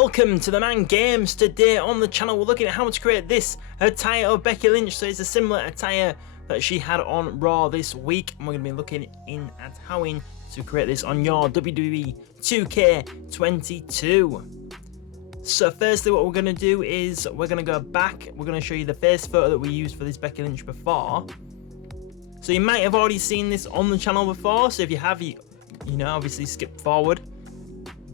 Welcome to TheMan Games. Today on the channel we're looking at how to create this attire of Becky Lynch. So it's a similar attire that she had on Raw this week, and we're going to be looking at how to create this on your WWE 2K22. So firstly what we're going to do is we're going to go back. We're going to show you the first photo that we used for this Becky Lynch before. So you might have already seen this on the channel before, so if you have, you know, obviously skip forward.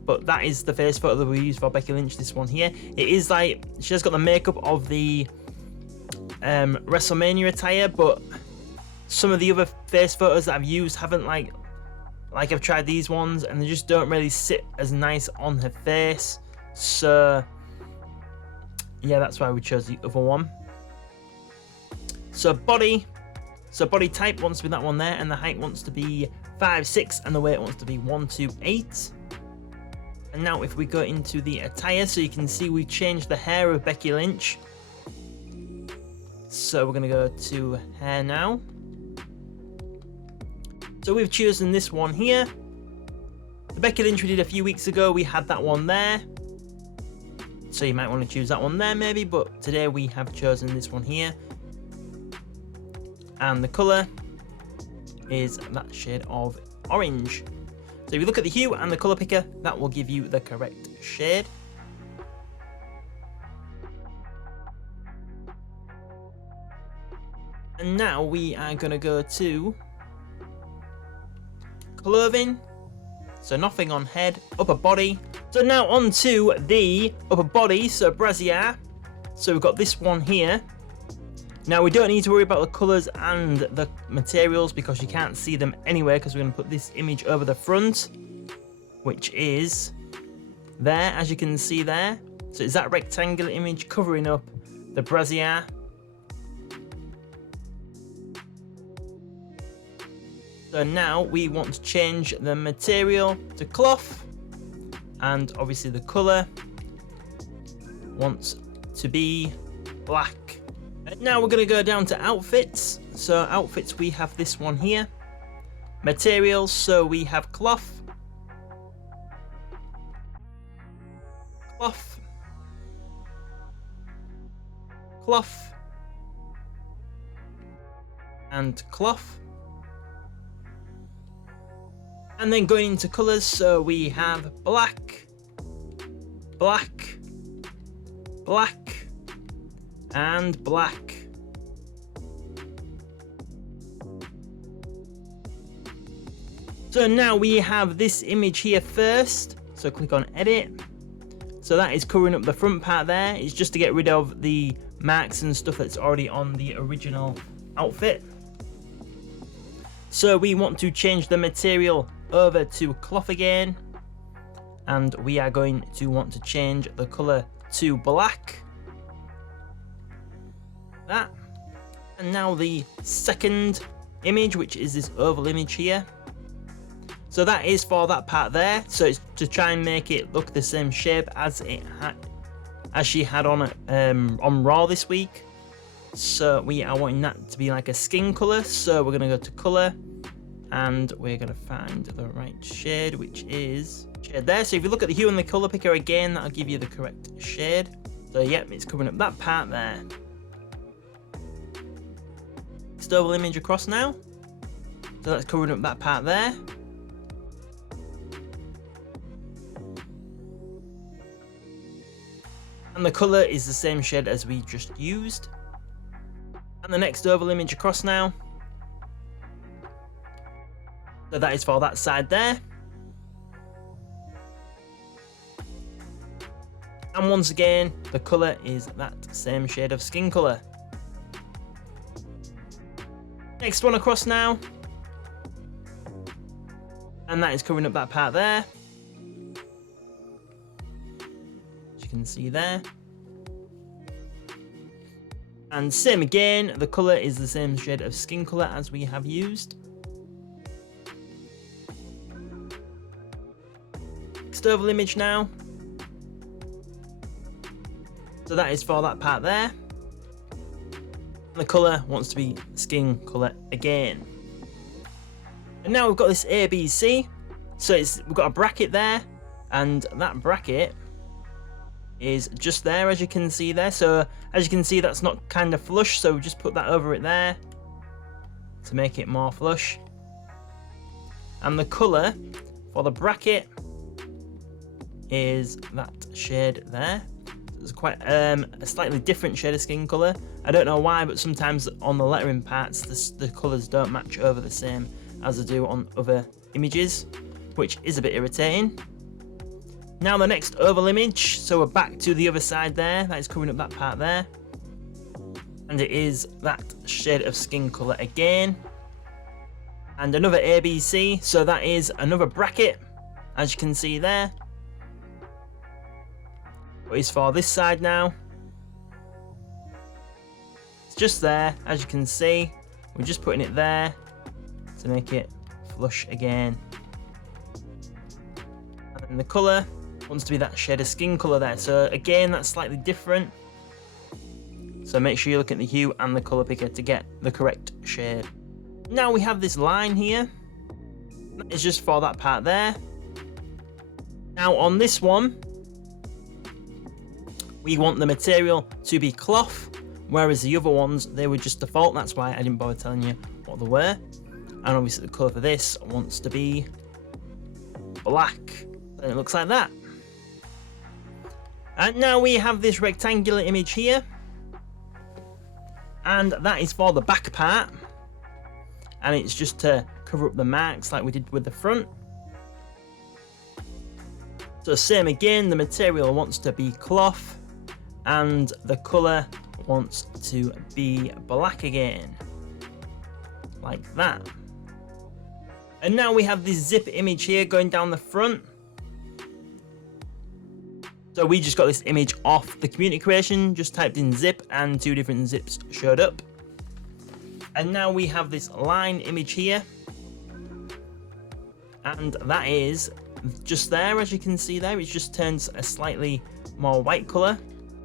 But that is the first photo that we used for Becky Lynch, this one here. It is like, she has got the makeup of the WrestleMania attire, but some of the other first photos that I've used haven't like I've tried these ones, and they just don't really sit as nice on her face. So yeah, that's why we chose the other one. So body type wants to be that one there, and the height wants to be 5'6", and the weight wants to be 128. And now if we go into the attire, so you can see we've changed the hair of Becky Lynch. So we're going to go to hair now. So we've chosen this one here. The Becky Lynch we did a few weeks ago, we had that one there. So you might want to choose that one there maybe, but today we have chosen this one here. And the colour is that shade of orange. So if you look at the hue and the colour picker, that will give you the correct shade. And now we are going to go to clothing. So nothing on head, upper body. So now on to the upper body, so brassiere. So we've got this one here. Now we don't need to worry about the colours and the materials because you can't see them anywhere, because we're going to put this image over the front, which is there, as you can see there. So it's that rectangular image covering up the brassiere. So now we want to change the material to cloth, and obviously the colour wants to be black. And now we're going to go down to outfits. So outfits, we have this one here. Materials, so we have cloth, cloth, cloth, and cloth. And then going into colours, so we have black, black, black, and black. So now we have this image here first, so click on edit. So that is covering up the front part there. It's just to get rid of the marks and stuff that's already on the original outfit. So we want to change the material over to cloth again, and we are going to want to change the colour to black. That. And now the second image, which is this oval image here. So that is for that part there, so it's to try and make it look the same shape as she had on Raw this week. So we are wanting that to be like a skin colour, so we're going to go to colour, and we're going to find the right shade, which is shade there. So if you look at the hue and the colour picker again, that'll give you the correct shade. So yep, it's covering up that part there. Next oval image across now, so that's covering up that part there. And the colour is the same shade as we just used. And the next oval image across now, so that is for that side there. And once again, the colour is that same shade of skin colour. Next one across now, and that is covering up that part there, as you can see there. And same again, the colour is the same shade of skin colour as we have used. Next oval image now, so that is for that part there. And the colour wants to be skin colour again. And now we've got this ABC. So we've got a bracket there, and that bracket is just there, as you can see there. So as you can see, that's not kind of flush, so just put that over it there to make it more flush. And the colour for the bracket is that shade there. It's quite a slightly different shade of skin colour. I don't know why, but sometimes on the lettering parts the colours don't match over the same as they do on other images, which is a bit irritating. Now the next oval image, so we're back to the other side there, that is covering up that part there. And it is that shade of skin colour again. And another ABC, so that is another bracket, as you can see there. But it's for this side now. It's just there, as you can see. We're just putting it there to make it flush again. And the colour wants to be that shade of skin colour there. So again, that's slightly different. So make sure you look at the hue and the colour picker to get the correct shade. Now we have this line here. It's just for that part there. Now on this one, we want the material to be cloth, whereas the other ones, they were just default. That's why I didn't bother telling you what they were. And obviously the colour for this wants to be black. And it looks like that. And now we have this rectangular image here. And that is for the back part. And it's just to cover up the marks like we did with the front. So same again, the material wants to be cloth and the colour wants to be black again, like that. And now we have this zip image here going down the front. So we just got this image off the community creation, just typed in zip and two different zips showed up. And now we have this line image here. And that is just there, as you can see there. It just turns a slightly more white colour,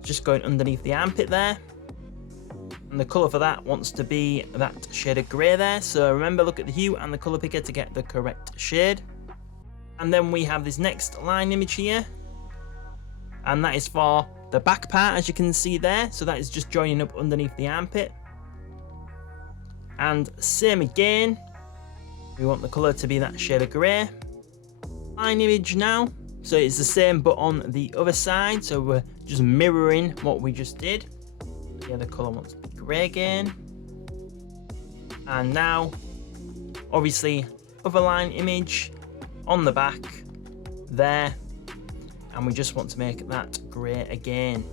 just going underneath the armpit there. And the colour for that wants to be that shade of grey there. So remember, look at the hue and the colour picker to get the correct shade. And then we have this next line image here. And that is for the back part, as you can see there. So that is just joining up underneath the armpit. And same again. We want the colour to be that shade of grey. Line image now. So it's the same but on the other side. So we're just mirroring what we just did. Yeah, the colour wants to be grey again. And now, obviously, other line image on the back there. And we just want to make that grey again.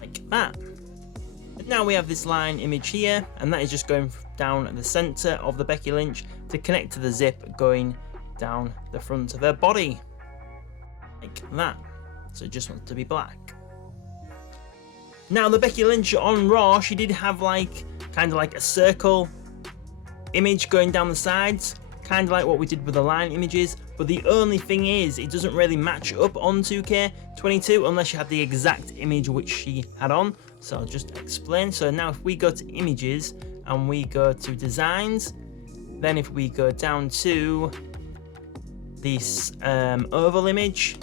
Like that. And now we have this line image here, and that is just going down the centre of the Becky Lynch to connect to the zip going down the front of her body. Like that. So it just wants to be black. Now the Becky Lynch on Raw, she did have like kind of like a circle image going down the sides, kind of like what we did with the line images, but the only thing is it doesn't really match up on 2K22 unless you have the exact image which she had on. So I'll just explain. So now if we go to images and we go to designs, then if we go down to this oval image,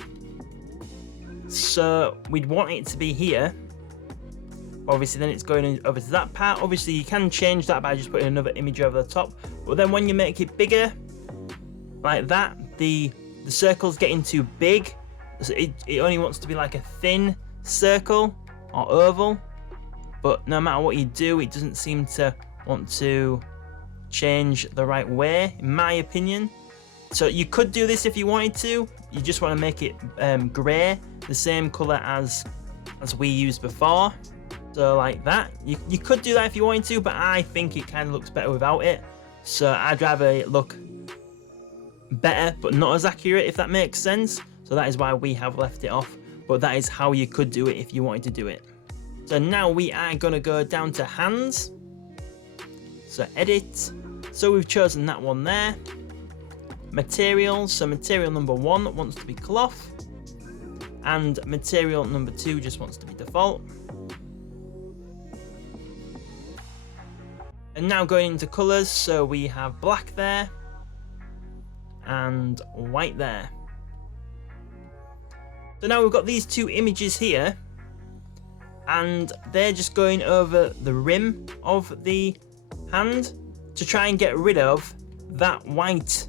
so we'd want it to be here. Obviously then it's going over to that part. Obviously you can change that by just putting another image over the top, but then when you make it bigger like that, the circle's getting too big. So it only wants to be like a thin circle or oval, but no matter what you do, it doesn't seem to want to change the right way, in my opinion. So you could do this if you wanted to. You just want to make it grey, the same colour as we used before. So like that. You could do that if you wanted to, but I think it kind of looks better without it. So I'd rather it look better, but not as accurate, if that makes sense. So that is why we have left it off. But that is how you could do it if you wanted to do it. So now we are going to go down to hands. So edit. So we've chosen that one there. Materials. So material number 1 wants to be cloth. And material number 2 just wants to be default. And now going into colours, so we have black there and white there. So now we've got these two images here, and they're just going over the rim of the hand to try and get rid of that white,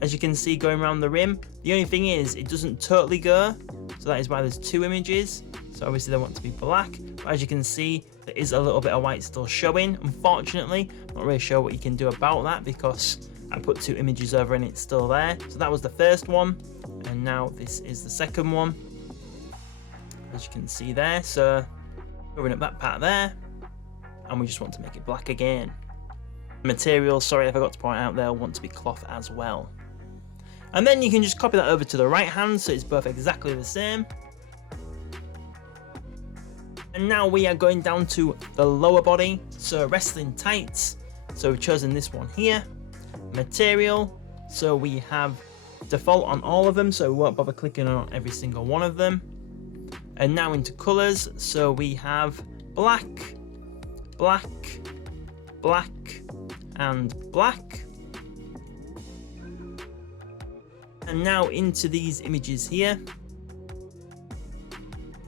as you can see, going around the rim. The only thing is it doesn't totally go, so that is why there's two images. So obviously they want to be black, but as you can see, there is a little bit of white still showing, unfortunately. I'm not really sure what you can do about that because I put two images over and it's still there. So that was the first one, and now this is the second one, as you can see there. So covering up that part there, and we just want to make it black again. Material, sorry, I forgot to point out there, want to be cloth as well. And then you can just copy that over to the right hand, so it's both exactly the same. And now we are going down to the lower body, so wrestling tights. So we've chosen this one here. Material, so we have default on all of them, so we won't bother clicking on every single one of them. And now into colors, so we have black, black, black, and black. And now into these images here.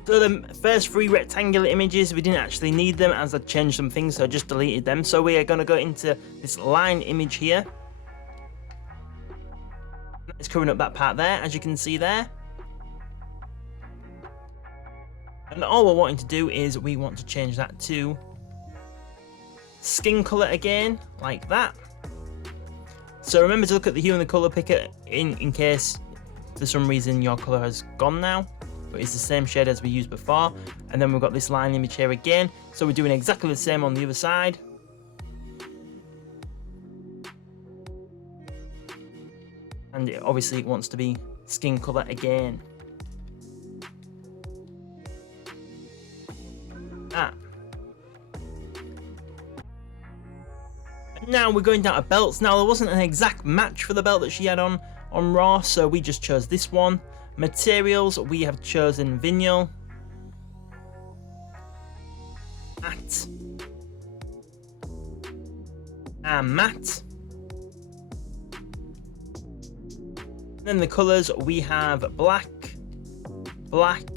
So the first three rectangular images, we didn't actually need them as I changed some things, so I just deleted them. So we are going to go into this line image here. It's covering up that part there, as you can see there. And all we're wanting to do is we want to change that to skin color again, like that. So remember to look at the hue and the color picker in case for some reason your color has gone now, but it's the same shade as we used before. And then we've got this line image here again, so we're doing exactly the same on the other side. And obviously it wants to be skin color again. That. Now we're going down to belts. Now there wasn't an exact match for the belt that she had on Raw, so we just chose this one. Materials, we have chosen vinyl, matte, and matte. Then the colours, we have black, black,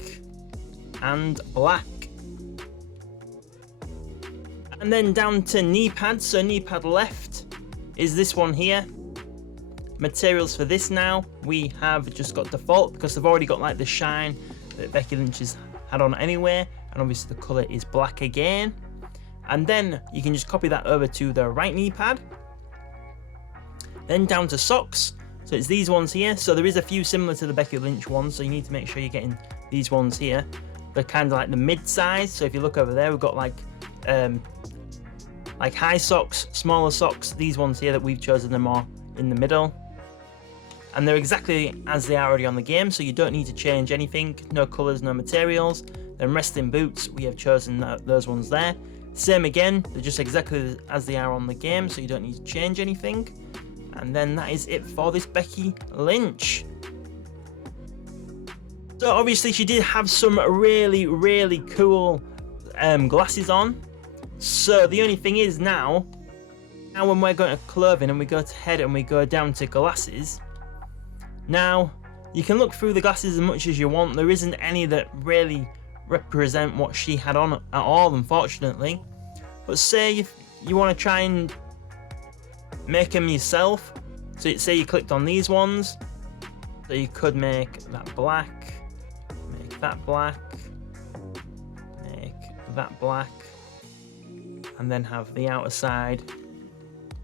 and black. And then down to knee pads, so knee pad left is this one here. Materials for this now, we have just got default because they've already got like the shine that Becky Lynch has had on anyway, and obviously the colour is black again. And then you can just copy that over to the right knee pad. Then down to socks, so it's these ones here. So there is a few similar to the Becky Lynch ones, so you need to make sure you're getting these ones here. They're kind of like the mid-size, so if you look over there, we've got like high socks, smaller socks. These ones here that we've chosen them more in the middle, and they're exactly as they are already on the game, so you don't need to change anything. No colors, no materials. Then wrestling boots, we have chosen those ones there. Same again, they're just exactly as they are on the game, so you don't need to change anything. And then that is it for this Becky Lynch. So obviously she did have some really cool glasses on. So the only thing is now when we're going to clothing and we go to head and we go down to glasses, now you can look through the glasses as much as you want. There isn't any that really represent what she had on at all, unfortunately. But say you want to try and make them yourself, so say you clicked on these ones, so you could make that black, make that black, make that black, and then have the outer side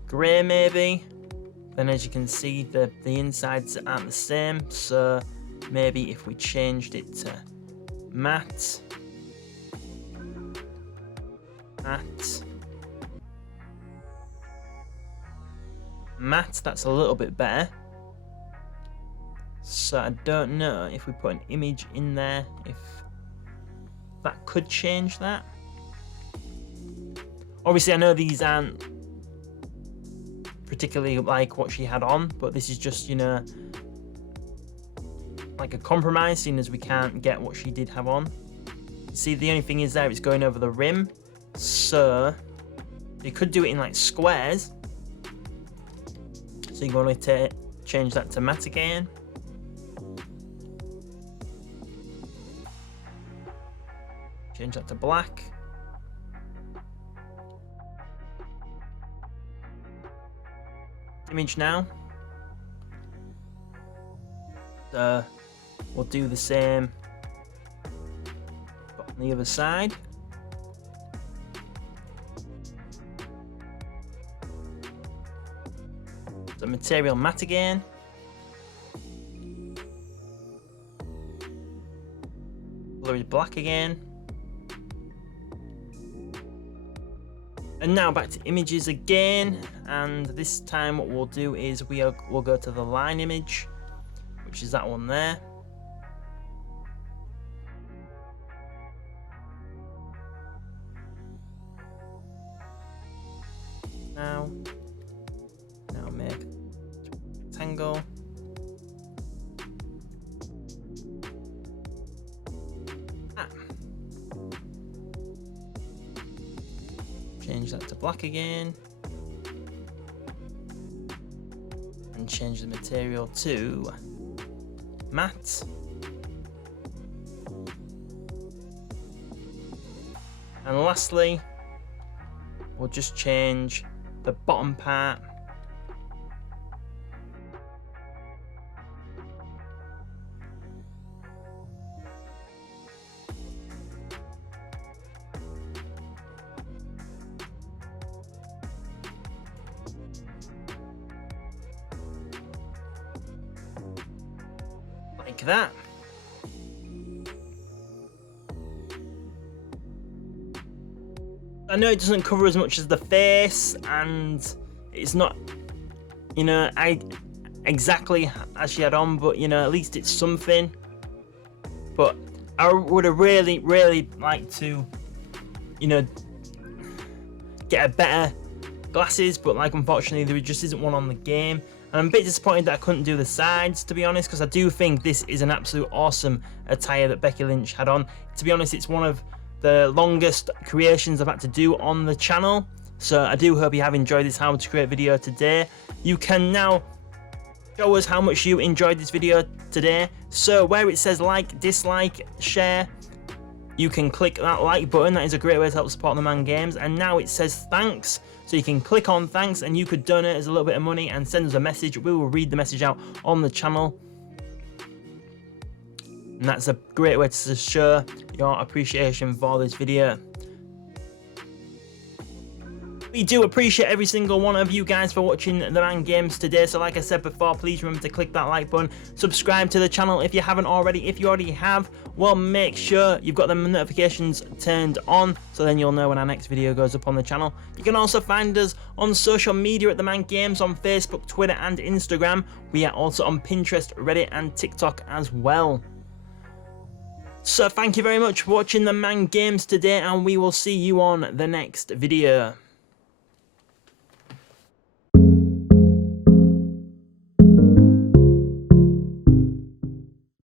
grey maybe. Then as you can see, the insides aren't the same, so maybe if we changed it to matte, that's a little bit better. So I don't know if we put an image in there, if that could change that. Obviously I know these aren't particularly like what she had on, but this is just, you know, like a compromise, seeing as we can't get what she did have on. See, the only thing is there, it's going over the rim, so you could do it in like squares. So you're going to change that to matte again. Change that to black. Image now. We'll do the same but on the other side. The material matte again. Color is black again. And now back to images again, and this time what we'll do is we'll go to the line image, which is that one there. Now make rectangle. Change that to black again. And change the material to matte. And lastly, we'll just change the bottom part like that. I know it doesn't cover as much as the face, and it's not, you know, exactly as she had on, but you know, at least it's something. But I would have really liked to, you know, get a better glasses, but like unfortunately there just isn't one on the game. And I'm a bit disappointed that I couldn't do the sides, to be honest, because I do think this is an absolute awesome attire that Becky Lynch had on. To be honest, it's one of the longest creations I've had to do on the channel, so I do hope you have enjoyed this how to create video today. You can now show us how much you enjoyed this video today, so where it says like, dislike, share, you can click that like button. That is a great way to help support TheMan Games. And now it says thanks, so you can click on thanks and you could donate us a little bit of money and send us a message. We will read the message out on the channel. And that's a great way to show your appreciation for this video. We do appreciate every single one of you guys for watching TheMan Games today. So like I said before, please remember to click that like button, subscribe to the channel if you haven't already. If you already have, well, make sure you've got the notifications turned on, so then you'll know when our next video goes up on the channel. You can also find us on social media at TheMan Games on Facebook, Twitter and Instagram. We are also on Pinterest, Reddit and TikTok as well. So thank you very much for watching TheMan Games today, and we will see you on the next video.